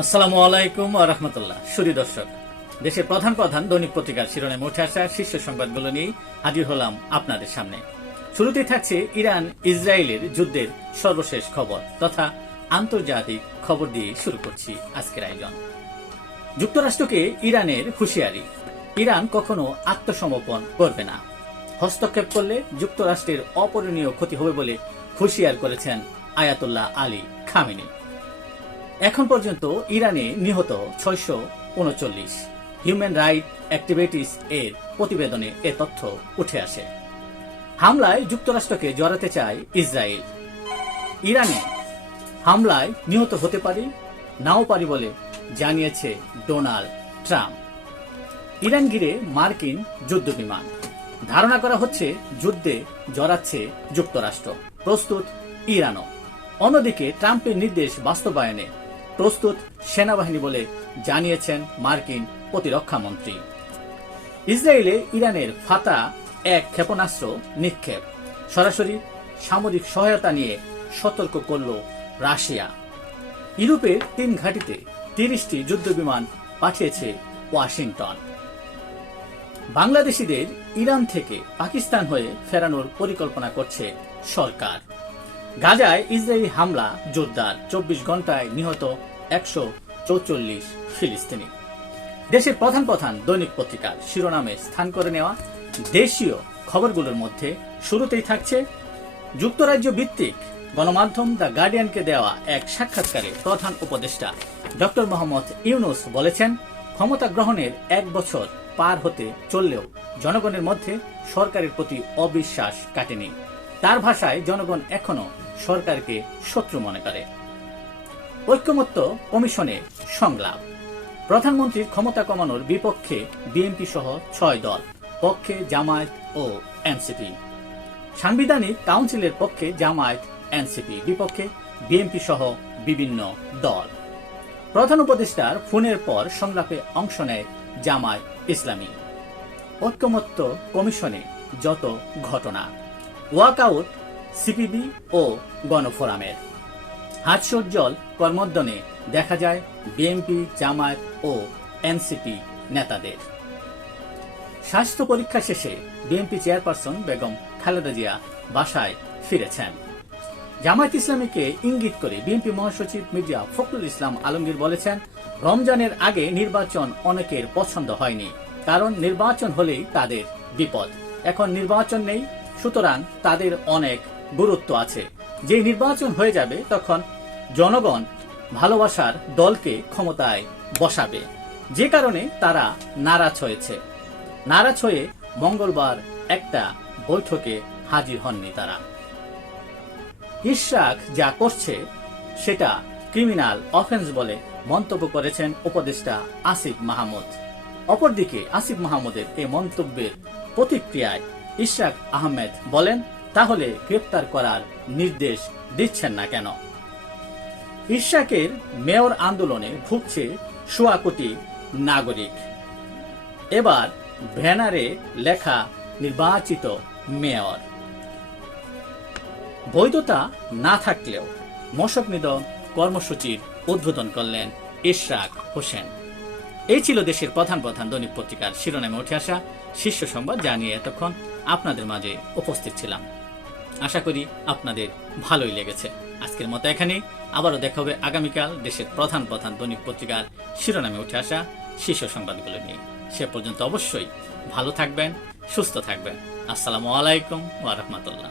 আসসালামু আলাইকুম রহমতুল্লাহ। সুরি দর্শক, দেশের প্রধান প্রধান দৈনিক পত্রিকার শিরোনামে উঠে আসা শীর্ষ সংবাদগুলো নিয়ে হাজির হলাম আপনাদের সামনে। শুরুতেই থাকছে ইরান ইসরায়েলের যুদ্ধের সর্বশেষ খবর তথা আন্তর্জাতিক খবর দিয়ে শুরু করছি আজকের আয়োজন। যুক্তরাষ্ট্রকে ইরানের হুঁশিয়ারি, ইরান কখনো আত্মসমর্পণ করবে না। হস্তক্ষেপ করলে যুক্তরাষ্ট্রের অপরণীয় ক্ষতি হবে বলে হুঁশিয়ার করেছেন আয়াতুল্লাহ আলী খামেনি। এখন পর্যন্ত ইরানে নিহত ছয়শো উনচল্লিশ। হিউম্যান রাইট অ্যাক্টিভিটিস এর প্রতিবেদনে এ তথ্য উঠে আসে। হামলায় যুক্তরাষ্ট্রকে জড়াতে চায় ইসরায়েল। ইরানে হামলায় নিহত হতে পারি, নাও পারি বলে জানিয়েছে ডোনাল্ড ট্রাম্প। ইরান ঘিরে মার্কিন যুদ্ধ বিমান ধারণা করা হচ্ছে যুদ্ধে জড়াচ্ছে যুক্তরাষ্ট্র। প্রস্তুত ইরানও। অন্যদিকে ট্রাম্পের নির্দেশ বাস্তবায়নে প্রস্তুত সেনাবাহিনী বলে জানিয়েছেন মার্কিন প্রতিরক্ষা মন্ত্রী। ইসরায়েলে ইরানের ফাতা এক ক্ষেপণাস্ত্র নিক্ষেপ। সরাসরি সামরিক সহায়তা নিয়ে সতর্ক করল রাশিয়া। ইউরোপের তিন ঘাঁটিতে তিরিশটি যুদ্ধবিমান পাঠিয়েছে ওয়াশিংটন। বাংলাদেশিদের ইরান থেকে পাকিস্তান হয়ে ফেরানোর পরিকল্পনা করছে সরকার। গাজায় ইসরায়েলি হামলা, জোরদার, চব্বিশ ঘন্টায় নিহত একশো চৌচল্লিশ ফিলিস্তিনি। দেশের প্রধান প্রধান দৈনিক পত্রিকার শিরোনামে স্থান করে নেওয়া দেশীয় খবরগুলোর মধ্যে শুরুতেই থাকছে যুক্তরাজ্য ভিত্তিক গণমাধ্যম দ্য গার্ডিয়ানকে দেওয়া এক সাক্ষাৎকারে প্রধান উপদেষ্টা ডক্টর মোহাম্মদ ইউনুস বলেছেন, ক্ষমতা গ্রহণের এক বছর পার হতে চললেও জনগণের মধ্যে সরকারের প্রতি অবিশ্বাস কাটেনি। তার ভাষায় জনগণ এখনও সরকারকে শত্রু মনে করে। ঐক্যমত্য কমিশনে সংলাপ। প্রধানমন্ত্রীর ক্ষমতা কমানোর বিপক্ষে বিএনপি সহ ছয় দল, পক্ষে জামায়াত ও এনসিপি। সাংবিধানিক কাউন্সিলের পক্ষে জামায়াত, এনসিপি, বিপক্ষে বিএনপি সহ বিভিন্ন দল। প্রধান উপদেষ্টার ফোনের পর সংলাপে অংশ নেয় জামায়াত ইসলামী। ঐক্যমত্য কমিশনে যত ঘটনা ওয়াকআউট, সিপিবি ও গণফোরামের। হাস্যোজ্জ্বল কর্মোদ্যনে দেখা যায় বিএনপি, জামায়াত ও এনসিপি নেতাদের। স্বাস্থ্য পরীক্ষা শেষে বিএনপি চেয়ারপারসন বেগম খালেদা জিয়া বাসায় ফিরেছেন। জামায়াত ইসলামীকে ইঙ্গিত করে বিএনপি মহাসচিব মির্জা ফখরুল ইসলাম আলমগীর বলেছেন, রমজানের আগে নির্বাচন অনেকের পছন্দ হয়নি, কারণ নির্বাচন হলেই তাদের বিপদ। এখন নির্বাচন নেই সুতরাং তাদের অনেক গুরুত্ব আছে। যে নির্বাচন হয়ে যাবে, তখন জনগণ ভালোবাসার দলকে ক্ষমতায় বসাবে। যে কারণে তারা নারাজ হয়েছে। নারাজ হয়ে মঙ্গলবার একটা বৈঠকে হাজির হননি তারা। ইশরাক যা করছে, সেটা ক্রিমিনাল অফেন্স বলে মন্তব্য করেছেন উপদেষ্টা আসিফ মাহমুদ। অপরদিকে আসিফ মাহমুদের এই মন্তব্যের প্রতিক্রিয়ায় ইশরাক আহমেদ বলেন, তাহলে গ্রেপ্তার করার নির্দেশ দিচ্ছেন না কেন? ইশরাকের মেয়র আন্দোলনে ভুগছে সোয়া কোটি নাগরিক। এবার ব্যানারে লেখা নির্বাচিত মেয়র। বৈধতা না থাকলেও মশক নিধন কর্মসূচির উদ্বোধন করলেন ইশরাক হোসেন। এই ছিল দেশের প্রধান প্রধান দৈনিক পত্রিকার শিরোনামে উঠে আসা শীর্ষ সংবাদ জানিয়ে এতক্ষণ আপনাদের মাঝে উপস্থিত ছিলাম। আশা করি আপনাদের ভালোই লেগেছে। আজকের মতো এখানে। আবারও দেখা হবে আগামীকাল দেশের প্রধান প্রধান দৈনিক পত্রিকার শিরোনামে উঠে আসা শীর্ষ সংবাদগুলো নিয়ে। সে পর্যন্ত অবশ্যই ভালো থাকবেন, সুস্থ থাকবেন। আসসালামু আলাইকুম ওয়া রাহমাতুল্লাহ।